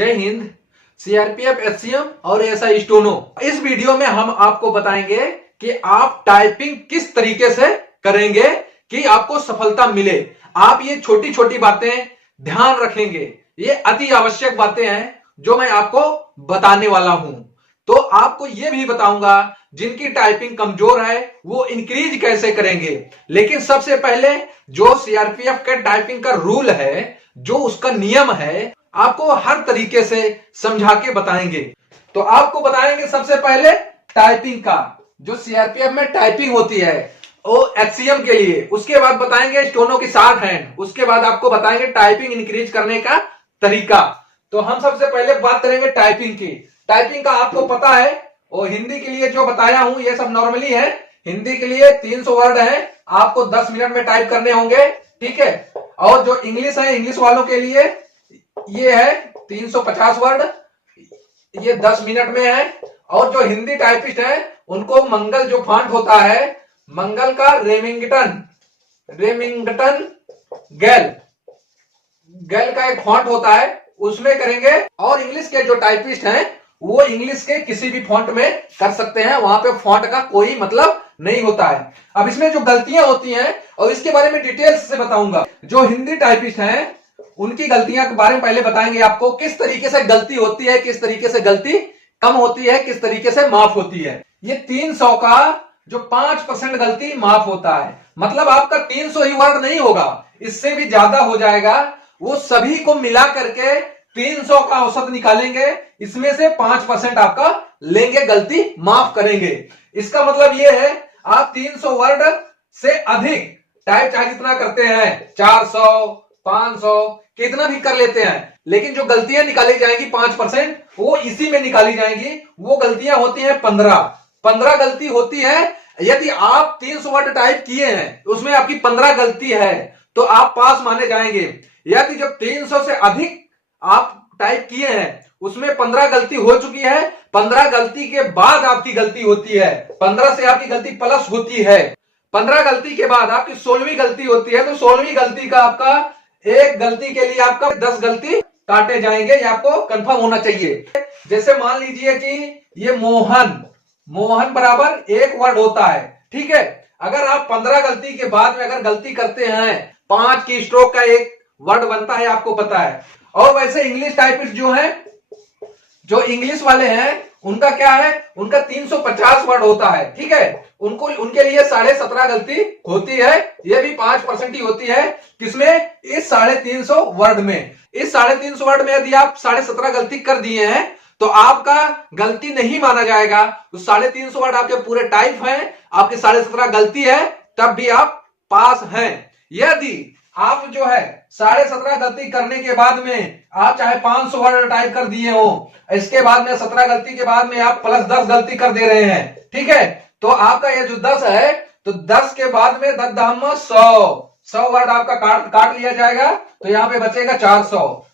जय Hind. CRPF, SCM और SI steno. इस वीडियो में हम आपको बताएंगे कि आप टाइपिंग किस तरीके से करेंगे कि आपको सफलता मिले। आप ये छोटी छोटी बातें ध्यान रखेंगे, ये अति आवश्यक बातें हैं जो मैं आपको बताने वाला हूं। तो आपको ये भी बताऊंगा जिनकी टाइपिंग कमजोर है वो इंक्रीज कैसे करेंगे। लेकिन सबसे पहले जो सीआरपीएफ के टाइपिंग का रूल है, जो उसका नियम है, आपको हर तरीके से समझा के बताएंगे। तो आपको बताएंगे सबसे पहले टाइपिंग का, जो सीआरपीएफ में टाइपिंग होती है वो एचसीएम के लिए। उसके बाद बताएंगे स्टोनो की शॉर्ट हैंड। उसके बाद आपको बताएंगे टाइपिंग इंक्रीज करने का तरीका। तो हम सबसे पहले बात करेंगे टाइपिंग की। टाइपिंग का आपको पता है, और हिंदी के लिए जो बताया हूं ये सब नॉर्मली है। हिंदी के लिए 300 वर्ड है, आपको 10 मिनट में टाइप करने होंगे, ठीक है। और जो इंग्लिश है, इंग्लिश वालों के लिए ये है 350 वर्ड, ये 10 मिनट में है। और जो हिंदी टाइपिस्ट है उनको मंगल जो फॉन्ट होता है, मंगल का रेमिंगटन गैल का एक फॉन्ट होता है, उसमें करेंगे। और इंग्लिश के जो टाइपिस्ट हैं वो इंग्लिश के किसी भी फॉन्ट में कर सकते हैं, वहां पे फॉन्ट का कोई मतलब नहीं होता है। अब इसमें जो गलतियां होती हैं और इसके बारे में डिटेल्स से बताऊंगा। जो हिंदी टाइपिस्ट हैं उनकी गलतियां के बारे में पहले बताएंगे आपको, किस तरीके से गलती होती है, किस तरीके से गलती कम होती है, किस तरीके से माफ होती है। ये 300 का जो 5% गलती माफ होता है, मतलब आपका 300 ही वर्ड नहीं होगा, इससे भी ज्यादा हो जाएगा। वो सभी को मिला करके 300 का औसत निकालेंगे, इसमें से 5% आपका लेंगे, गलती माफ करेंगे। इसका मतलब ये है आप 300 वर्ड से अधिक टाइप चाहे जितना करते हैं, 400 500 कितना भी कर लेते हैं, लेकिन जो गलतियां निकाली जाएंगी 5% वो इसी में निकाली जाएंगी। वो गलतियां होती हैं 15 गलती होती है। यदि आप 300 वर्ड टाइप किए हैं उसमें आपकी 15 गलती है तो आप पास माने जाएंगे। यदि जब 300 से अधिक आप टाइप किए हैं उसमें 15 गलती हो चुकी है, 15 गलती के बाद आपकी गलती होती है, 15 से आपकी गलती प्लस होती है, 15 गलती के बाद आपकी 16वीं गलती होती है, तो 16वीं गलती का आपका एक गलती के लिए आपका 10 गलती काटे जाएंगे। ये आपको कंफर्म होना चाहिए। जैसे मान लीजिए कि ये मोहन बराबर एक वर्ड होता है, ठीक है। अगर आप 15 गलती के बाद में अगर गलती करते हैं, 5 की स्ट्रोक का एक वर्ड बनता है, आपको पता है। और वैसे इंग्लिश टाइपिस्ट जो है, जो इंग्लिश वाले हैं, उनका क्या है, उनका 350 वर्ड होता है, ठीक है। उनके लिए 17.5 गलती होती है, ये भी 5% ही होती है। किसमें? इस 350 वर्ड में। इस 350 वर्ड में यदि आप 17.5 गलती कर दिए हैं तो आपका गलती नहीं माना जाएगा। तो 350 वर्ड आपके पूरे टाइप हैं, आपकी 17.5 गलती है, तब भी आप पास हैं। यदि आप जो है 17.5 गलती करने के बाद में आप चाहे 500 वर्ड टाइप कर दिए हो, इसके बाद में 17 गलती के बाद में आप प्लस 10 गलती कर दे रहे हैं, ठीक है, तो आपका ये जो 10 है, तो 10 के बाद में 10 100 वर्ड आपका काट लिया जाएगा, तो यहां पे बचेगा 400।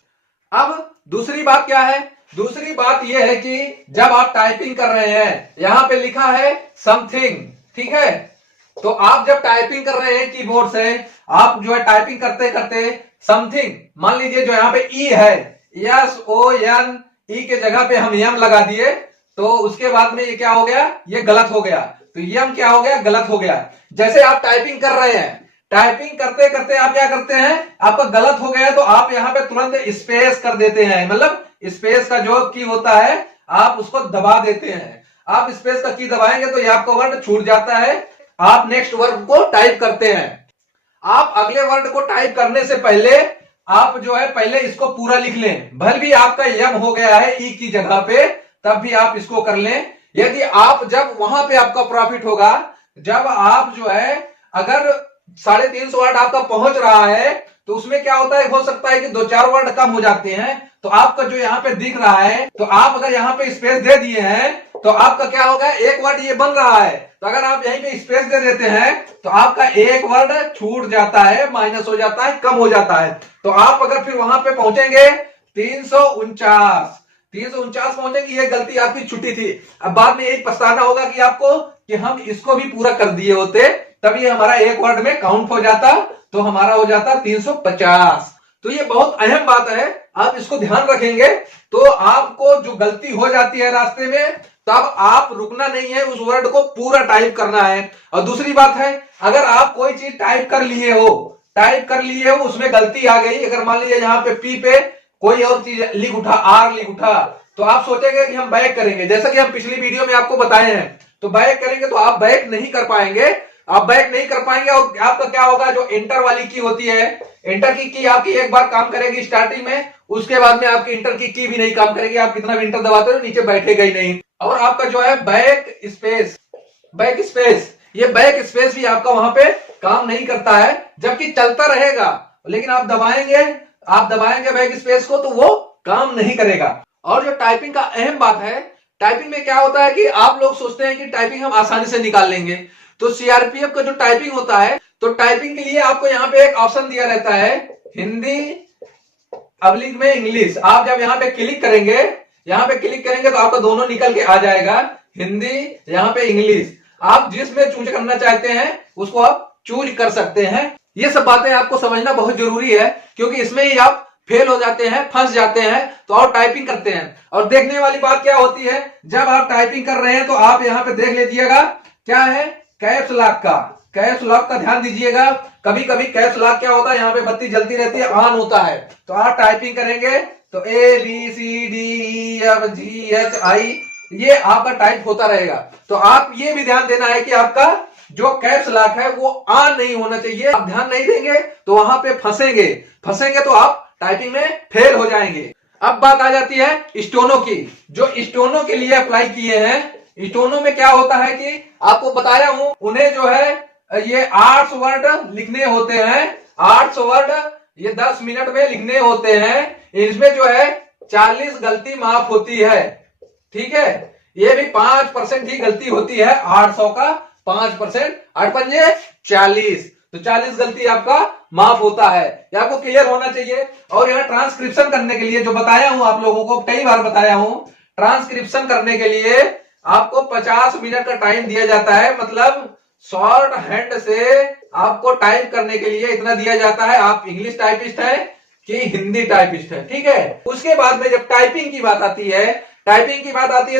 अब दूसरी बात क्या है? दूसरी बात यह है कि जब आप टाइपिंग कर रहे हैं, यहां पे लिखा है समथिंग, ठीक है। तो आप जब टाइपिंग कर रहे हैं कीबोर्ड से, आप जो है टाइपिंग करते करते समथिंग, मान लीजिए जो यहाँ पे ई है, SON, ई के जगह पे हम यम लगा दिए, तो उसके बाद में ये क्या हो गया, ये गलत हो गया। तो यम क्या हो गया, गलत हो गया। जैसे आप टाइपिंग कर रहे हैं, टाइपिंग करते करते आप क्या करते हैं, आपका गलत हो गया तो आप यहाँ पे तुरंत स्पेस कर देते हैं, मतलब स्पेस का जो की होता है आप उसको दबा देते हैं। आप स्पेस का की दबाएंगे तो ये आपका वर्ड छूट जाता है, आप नेक्स्ट वर्ड को टाइप करते हैं। आप अगले वर्ड को टाइप करने से पहले आप जो है पहले इसको पूरा लिख लें। भले भी आपका यम हो गया है ई की जगह पे, तब भी आप इसको कर लें। यदि आप जब वहां पे आपका प्रॉफिट होगा, जब आप जो है अगर 350 वर्ड आपका पहुंच रहा है, तो उसमें क्या होता है, हो सकता है कि 2-4 वर्ड कम हो जाते हैं, तो आपका जो यहाँ पे दिख रहा है, तो आप अगर यहाँ पे स्पेस दे दिए हैं तो आपका क्या होगा, एक वर्ड ये बन रहा है, तो अगर आप यहीं पे स्पेस दे देते हैं तो आपका एक वर्ड छूट जाता है, माइनस हो जाता है, कम हो जाता है। तो आप अगर फिर वहां पे पहुंचेंगे 349 पहुंचेंगे, ये गलती आपकी छुट्टी थी। अब बाद में यही पछताना होगा कि आपको कि हम इसको भी पूरा कर दिए होते, तब ये हमारा एक वर्ड में काउंट हो जाता, तो हमारा हो जाता 350। तो ये बहुत अहम बात है, आप इसको ध्यान रखेंगे तो आपको जो गलती हो जाती है रास्ते में, तब आप रुकना नहीं है, उस वर्ड को पूरा टाइप करना है। और दूसरी बात है, अगर आप कोई चीज टाइप कर लिए हो, उसमें गलती आ गई, अगर मान लीजिए यहाँ पे पी पे कोई और चीज लिख उठा, आर लिख उठा, तो आप सोचेंगे कि हम बैक करेंगे, जैसा कि हम पिछली वीडियो में आपको बताए हैं। तो बैक करेंगे तो आप बैक नहीं कर पाएंगे, और आपका क्या होगा, जो एंटर वाली की होती है, एंटर की आपकी एक बार काम करेगी स्टार्टिंग में, उसके बाद में आपकी इंटर की भी नहीं काम करेगी, आप कितना भी इंटर दबाते हो नीचे बैठेगा ही नहीं। और आपका जो है बैक स्पेस, ये बैक स्पेस भी आपका वहां पे काम नहीं करता है, जबकि चलता रहेगा, लेकिन आप दबाएंगे बैक स्पेस को तो वो काम नहीं करेगा। और जो टाइपिंग का अहम बात है, टाइपिंग में क्या होता है कि आप लोग सोचते हैं कि टाइपिंग हम आसानी से निकाल लेंगे, तो सीआरपीएफ का जो टाइपिंग होता है, तो टाइपिंग के लिए आपको यहाँ पे एक ऑप्शन दिया रहता है, हिंदी अब्लिक में इंग्लिश। आप जब यहाँ पे क्लिक करेंगे तो आपका दोनों निकल के आ जाएगा, हिंदी यहाँ पे इंग्लिश। आप जिसमें चूज करना चाहते हैं उसको आप चूज कर सकते हैं। ये सब बातें आपको समझना बहुत जरूरी है, क्योंकि इसमें ही आप फेल हो जाते हैं, फंस जाते हैं, तो और टाइपिंग करते हैं। और देखने वाली बात क्या होती है, जब आप टाइपिंग कर रहे हैं तो आप यहाँ पे देख लीजिएगा क्या है, कैप्स लॉक का ध्यान दीजिएगा। कभी कभी कैप्स लॉक क्या होता है, यहाँ पे बत्ती जलती रहती है, ऑन होता है, तो आप टाइपिंग करेंगे तो ABCDEFGHI ये आपका टाइप होता रहेगा। तो आप ये भी ध्यान देना है कि आपका जो कैप्स लॉक है वो ऑन नहीं होना चाहिए। आप ध्यान नहीं देंगे तो वहां पे फंसेंगे तो आप टाइपिंग में फेल हो जाएंगे। अब बात आ जाती है स्टोनो की। जो स्टोनो के लिए अप्लाई किए हैं, स्टोनो में क्या होता है कि आपको बताया हूं, उन्हें जो है ये 8 वर्ड लिखने होते हैं, 8 वर्ड ये 10 मिनट में लिखने होते हैं। इसमें जो है 40 गलती माफ होती है, ठीक है, ये भी 5% ही गलती होती है, 800 का 5%, 8 पंजे 40, तो 40 गलती आपका माफ होता है। ये आपको क्लियर होना चाहिए। और यहाँ ट्रांसक्रिप्शन करने के लिए जो बताया हूं, आप लोगों को कई बार बताया हूं, ट्रांसक्रिप्शन करने के लिए आपको 50 मिनट का टाइम दिया जाता है, मतलब शॉर्ट हैंड से आपको टाइप करने के लिए इतना दिया जाता है। आप इंग्लिश टाइपिस्ट है कि हिंदी टाइपिस्ट है, ठीक है। उसके बाद में जब टाइपिंग की बात आती है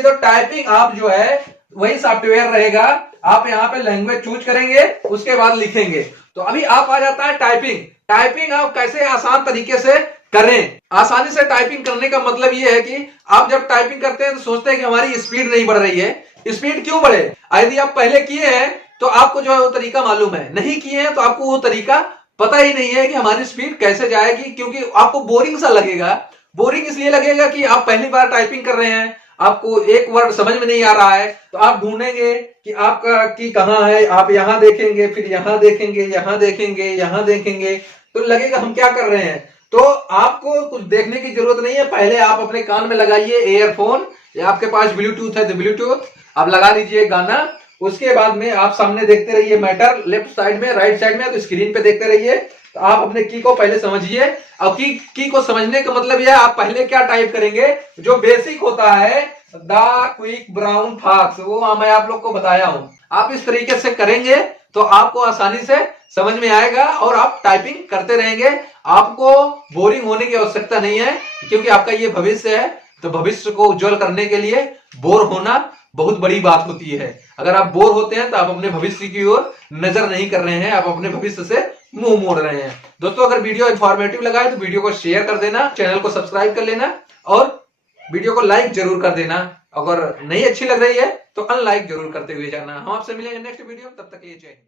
तो टाइपिंग आप जो है वही सॉफ्टवेयर रहेगा, आप यहाँ पे लैंग्वेज चूज करेंगे, उसके बाद लिखेंगे। तो अभी आप आ जाता है टाइपिंग आप कैसे आसान तरीके से करें। आसानी से टाइपिंग करने का मतलब ये है कि आप जब टाइपिंग करते हैं तो सोचते हैं कि हमारी स्पीड नहीं बढ़ रही है। स्पीड क्यों बढ़े? यदि आप पहले किए हैं तो आपको जो है वो तरीका मालूम है, नहीं किए हैं तो आपको वो तरीका पता ही नहीं है कि हमारी स्पीड कैसे जाएगी, क्योंकि आपको बोरिंग सा लगेगा। बोरिंग इसलिए लगेगा कि आप पहली बार टाइपिंग कर रहे हैं, आपको एक वर्ड समझ में नहीं आ रहा है, तो आप ढूंढेंगे कि आपका की कहाँ है, आप यहाँ देखेंगे, फिर यहाँ देखेंगे, तो लगेगा हम क्या कर रहे हैं। तो आपको कुछ देखने की जरूरत नहीं है, पहले आप अपने कान में लगाइए एयरफोन, या आपके पास ब्लूटूथ है तो ब्लूटूथ आप लगा लीजिए गाना। उसके बाद में आप सामने देखते रहिए मैटर, लेफ्ट साइड में, राइट साइड में, तो स्क्रीन पे देखते रहिए। तो आप अपने की को पहले समझिए। अब की को समझने का मतलब यह, आप पहले क्या टाइप करेंगे, जो बेसिक होता है द क्विक ब्राउन फॉक्स, वो मैं आप लोग को बताया हूं। आप इस तरीके से करेंगे तो आपको आसानी से समझ में आएगा और आप टाइपिंग करते रहेंगे। आपको बोरिंग होने की आवश्यकता नहीं है, क्योंकि आपका ये भविष्य है, तो भविष्य को उज्जवल करने के लिए बोर होना बहुत बड़ी बात होती है। अगर आप बोर होते हैं तो आप अपने भविष्य की ओर नजर नहीं कर रहे हैं, आप अपने भविष्य से मुंह मोड़ रहे हैं। दोस्तों, अगर वीडियो इंफॉर्मेटिव लगा है तो वीडियो को शेयर कर देना, चैनल को सब्सक्राइब कर लेना और वीडियो को लाइक जरूर कर देना। अगर नहीं अच्छी लग रही है तो अनलाइक जरूर करते हुए जाना। हम आपसे मिलेंगे नेक्स्ट वीडियो, तब तक के लिए जय हिंद।